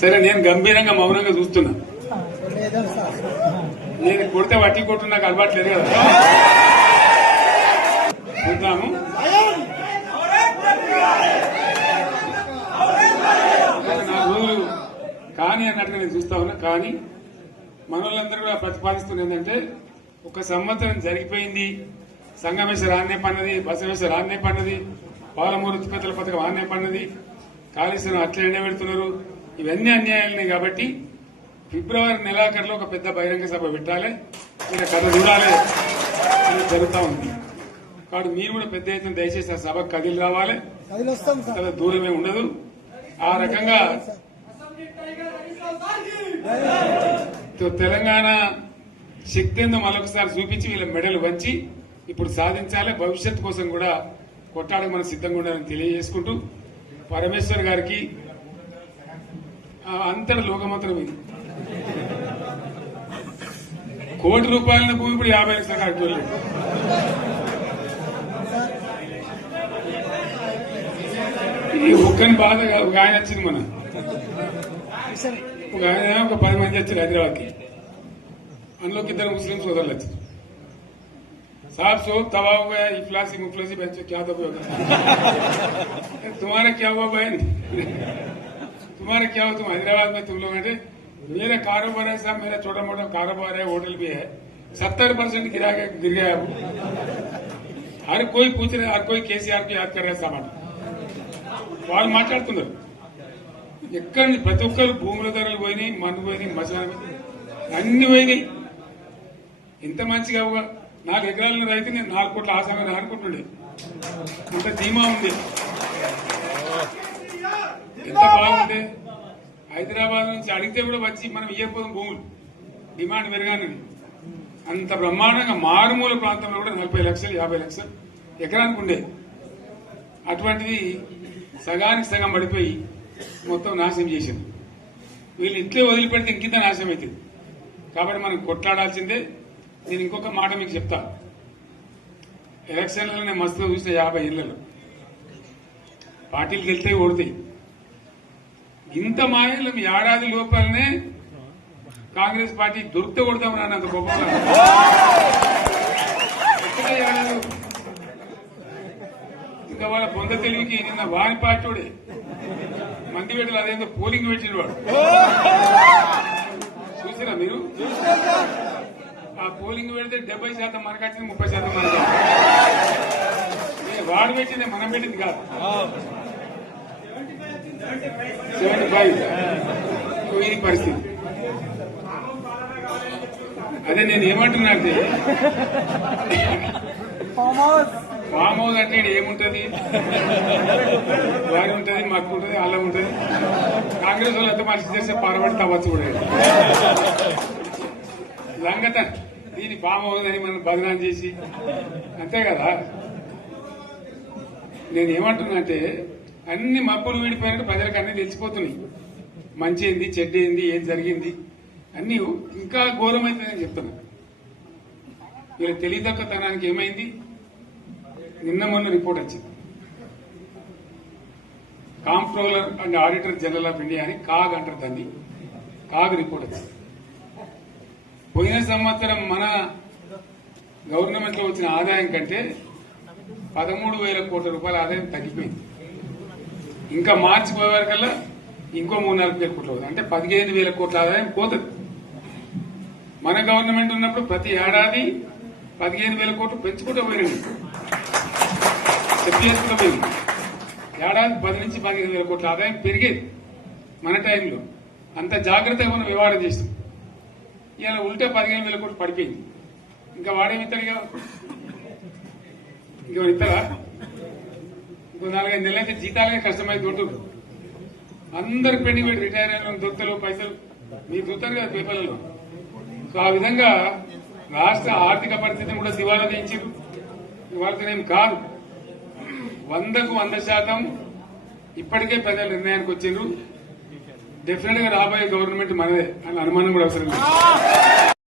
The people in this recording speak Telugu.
సరే నేను గంభీరంగా మౌనంగా చూస్తున్నా. నేను కొడితే వట్టి కొట్టు నాకు అలవాట్లేదు కదా. చూద్దాము. నాకు కానీ అన్నట్టుగా నేను చూస్తా ఉన్నా. కానీ మనోళ్ళందరూ కూడా ప్రతిపాదిస్తుంది ఏంటంటే, ఒక సంవత్సరం జరిగిపోయింది, సంగమేశ్వర ఆన్నే పన్నది, బసవేశ్వర ఆన్నే పన్నది, పాలమూరు ఉత్పత్తుల పథకం ఆన్నే పన్నది, కాళేశ్వరం అట్లనే పెడుతున్నారు. ఇవన్నీ అన్యాయాలున్నాయి. కాబట్టి ఫిబ్రవరి నెలాఖరులో ఒక పెద్ద బహిరంగ సభ పెట్టాలి, మీరు కథ చూడాలి అని జరుగుతూ ఉంది. కాబట్టి మీరు కూడా పెద్ద ఎత్తున దయచేసి ఆ సభకు కదిలి రావాలి. కదా దూరమే ఉండదు. ఆ రకంగా తెలంగాణ శక్తి ఏందో మరొకసారి చూపించి వీళ్ళ మెడలు వంచి ఇప్పుడు సాధించాలి. భవిష్యత్తు కోసం కూడా కొట్టాడకు మనం సిద్ధంగా ఉండాలని తెలియజేసుకుంటూ, పరమేశ్వర్ గారికి అంతటి లోకమంత్రం ఇది. కోటి రూపాయల భూమి ఇప్పుడు 50 లక్షల కాకపోలేదు. ఈ ఒక్కని బాధ ఒక ఆయన వచ్చింది, మన ఒక ఆయన ఒక 10 మంది వచ్చారు హైదరాబాద్కి. అందులోకి 2 ముస్లిం సోదరులు వచ్చారు. साहब सो तबाह हो गया, इफलासी मुफलासी बच्चों क्या दबे होगा. तुम्हारा क्या हुआ बहन, तुम्हारा क्या हुआ, तुम हैदराबाद में तुम लोग हैं. मेरा कारोबार है साहब, मेरा छोटा मोटा कारोबार है, होटल भी है. 70% गिर गया. हर कोई पूछ रहे, हर कोई केसीआर को याद कर रहे सामान. వాళ్ళు మాట్లాడుతున్నారు. ఎక్కడ ప్రతి ఒక్కరు భూముల ధరలు పోయినాయి, మన్ను పోయినాయి, మసాలా అన్ని పోయినాయి. ఎంత మంచిగా 4 ఎకరాల రైతు నేను 4 కోట్ల ఆశాగా అనుకుంటుండే. అంత ధీమా ఉంది, ఎంత బాగుంటే. హైదరాబాద్ నుంచి అడిగితే కూడా వచ్చి మనం ఇవ్వకపోదాం భూములు, డిమాండ్ పెరగానని. అంత బ్రహ్మాండంగా మారుమూల ప్రాంతంలో కూడా 40 లక్షలు 50 లక్షలు ఎకరానికి ఉండే. అటువంటిది సగానికి సగం పడిపోయి మొత్తం నాశనం చేశారు. వీళ్ళు ఇట్లే వదిలిపెడితే ఇంకింత నాశనం అవుతుంది. కాబట్టి మనం కొట్లాడాల్సిందే. నేను ఇంకొక మాట మీకు చెప్తా. ఎలక్షన్లలో నేను మస్తుగా చూసిన 50 ఏళ్లలో పార్టీలు గెలితే ఓడతాయి. ఇంత మాయలు ఏడాది లోపలనే కాంగ్రెస్ పార్టీ దొరికితే కొడతామని అన్నంత గొప్పగా ఇంకా వాళ్ళ పొంద తెలివికి నిన్న వారి పార్టీడే మంది పెట్టలు అదేందో పోలింగ్ పెట్టిన వాడు చూసిరా మీరు. ఆ పోలింగ్ పెడితే 70% మనకు వచ్చింది, 30% మనకి. వాడు పెట్టింది మనం పెట్టింది కాదు. 75 ఇది పరిస్థితి. అదే నేను ఏమంటున్నా అంటే, ఫామ్ హౌస్ అంటే ఏముంటది, వారి ఉంటది, మాకు ఉంటది, అల్లం ఉంటది. కాంగ్రెస్ వాళ్ళు ఎంత మనిషి చేస్తే పారబడి తవ్వచ్చు కూడా లంగత. దీన్ని ఫామ్ హౌస్ అని మనం బదనాం చేసి అంతే కదా. నేను ఏమంటున్నా అంటే, అన్ని మబ్బులు విడిపోయినట్టు ప్రజలకు అన్ని తెలిసిపోతున్నాయి. మంచి ఏంది, చెడ్డ ఏంది, ఏం జరిగింది అన్ని ఇంకా ఘోరమైందని చెప్తున్నా. వీళ్ళ తెలియదక్కతనానికి ఏమైంది, నిన్న మొన్న రిపోర్ట్ వచ్చింది. Comptroller and auditor general of India అని కాగ్ అంటారు దాన్ని. కాగ్ రిపోర్ట్ వచ్చింది. పోయిన సంవత్సరం మన గవర్నమెంట్ లో వచ్చిన ఆదాయం కంటే 13,000 కోట్ల రూపాయల ఆదాయం తగ్గిపోయింది. ఇంకా మార్చి పోయే వరకల్లా ఇంకో 3-4 కోట్ల అవుతుంది. అంటే 15,000 కోట్ల ఆదాయం పోతుంది. మన గవర్నమెంట్ ఉన్నప్పుడు ప్రతి ఏడాది 15,000 కోట్లు పెంచుకుంటూ పోయింది, చెప్పేసుకుంటూ పోయింది. ఏడాది 10 నుంచి 15,000 కోట్ల ఆదాయం పెరిగేది మన టైంలో. అంత జాగ్రత్తగా మనం వ్యవహారం చేస్తాం. ఇలా ఉల్టా 15,000 కోట్లు పడిపోయింది. ఇంకా వాడేమిస్తాడుగా, ఇంకో ఇస్తారా? ఇంకో 4-5 నెలలైతే జీతాలే కష్టమైంది ఉంటుంది. అందరు పెండింగ్ పెట్టి రిటైర్ అయిన దొరుకుతలు పైసలు మీరు చూస్తారు కదా పేపర్లలో. సో ఆ విధంగా రాష్ట్ర ఆర్థిక పరిస్థితిని కూడా దివాలా తీయించారు. ఇవాళనేం కాదు, 100కు 100% ఇప్పటికే ప్రజల నిర్ణయానికి వచ్చారు. డెఫినెట్ గా రాబోయే గవర్నమెంట్ మనదే అని అనుమానం కూడా అవసరం లేదు.